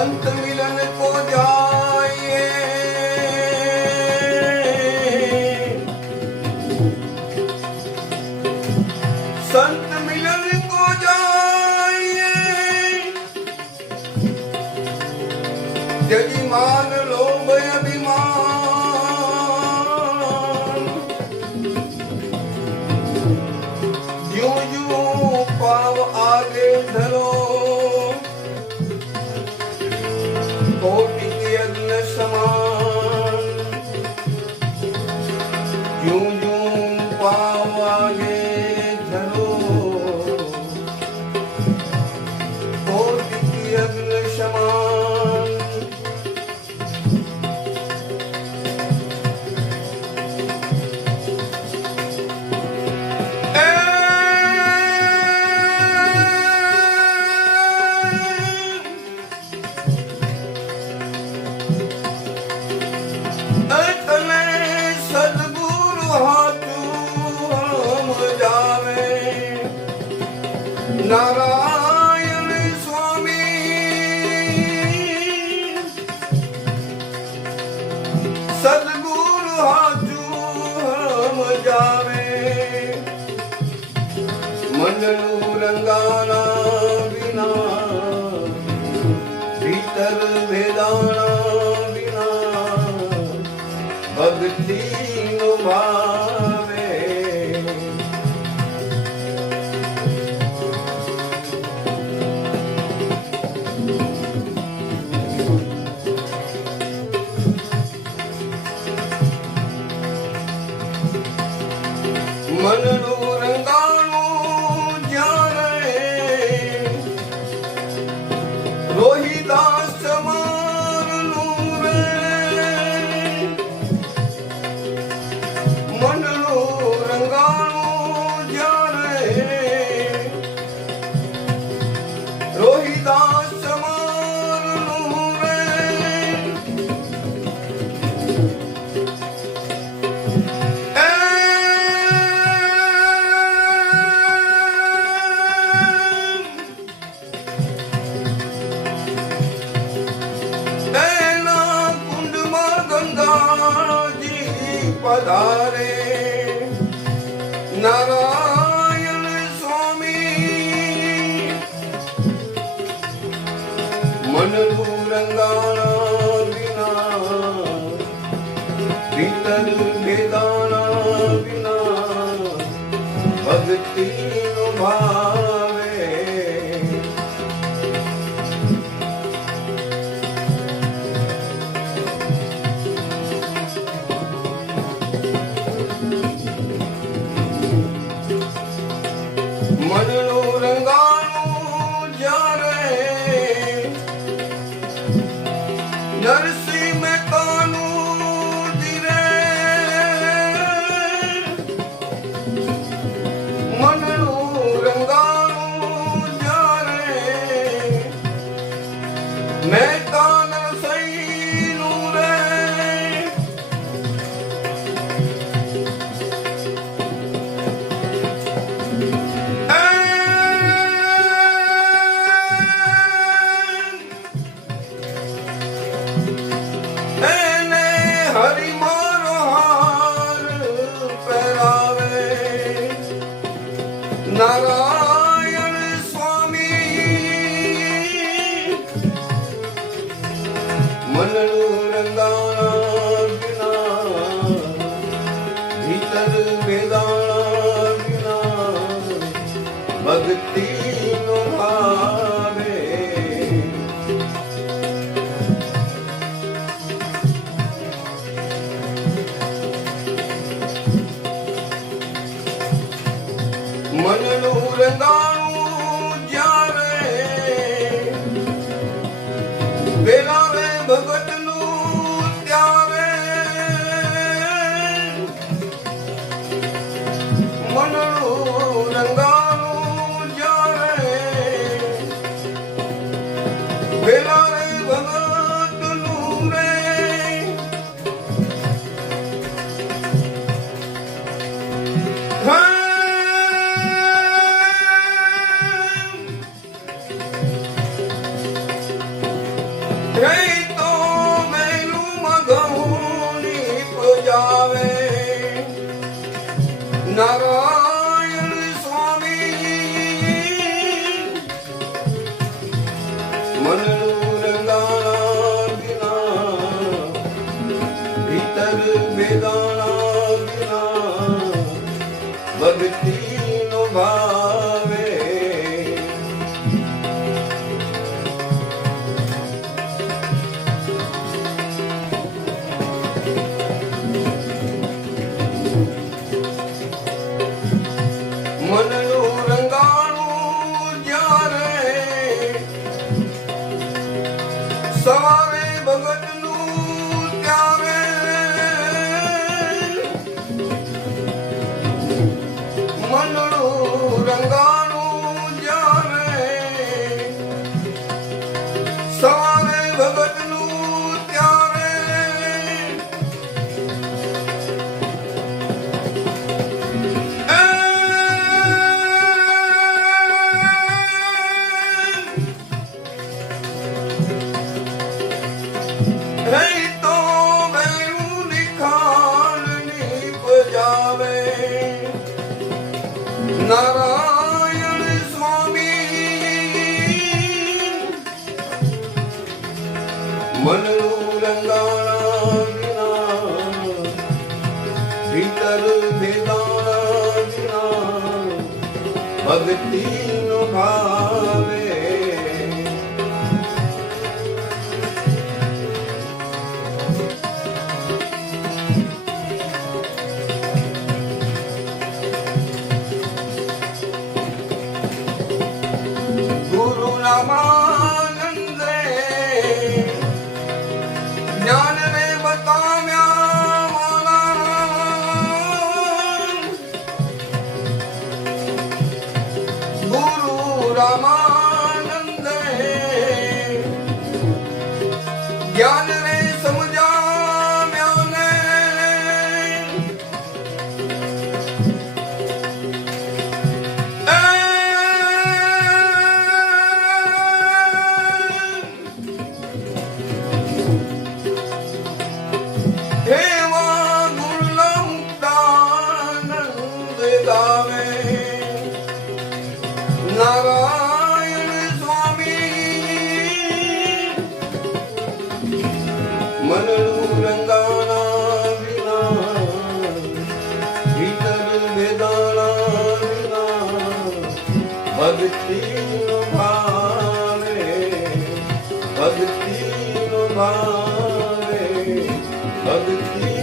संत मिलन को जाइए, संत मिलन को जाइए, यदि मान लोभ अभिमान, यूं यूं पाव आगे धरो, कोटि के अग्नि समान, यूं यूं पाव आगे धरो, कोटि के अग्नि समान। नारायण स्वामी सदगुरु हाथू हम जावे, मननु रंगाना बिना, भीतर भेदाना बिना, भक्ति नुभावे। मननु रंगाणु जाने, रोहिदास मारनु रे, मननु रंगाणु जाने, रोहिदास मारनु रे। पधारे नारायण स्वामी, मननु रंगाना बिना, भीतर भेदाना बिना, भक्ति नुभावे। मननु रंगाणु जारे, नरसी में कानू दिरे, मननु रंगाणु जारे, मैं कान सही नूरे। हरि मारो हार पहरावे, नारायण स्वामी मननु रंगाना बिना, भीतर वेदाना बिना, भक्ति नुभावे। मननु रंगाणु जारे, वेलावे भगतनु त्यारे, मननु रंगाणु जारे, वेलावे भगतनु रे। નારાયણ સ્વામી મનનું રંગાણા વિના ભીતર બેદાણા વિના ભક્તિનો ભાવે મનનું રંગાણું જ્યારે સવારે ભગતનું ત્યારે મનનું રંગાણું જ્યારે સવારે ભગતનું ત્યારે તો બેનું નિખાણ નીપજાવે નારાયણ સ્વામી મનનું રંગાણા વિના ભીતર ભેદાણા વિના ભક્તિનો ભાવે રામાનંદ જ્ઞાન ને બતાવ્યા ગુરુ રામાનંદ જ્ઞાન ને સમજાવ્યા ને નારાયણ સ્વામી મનનું રંગાણા વિના ભીતર વેદાણા વિના ભક્તિનો ભાવે ભક્તિનો ભાવે ભક્તિ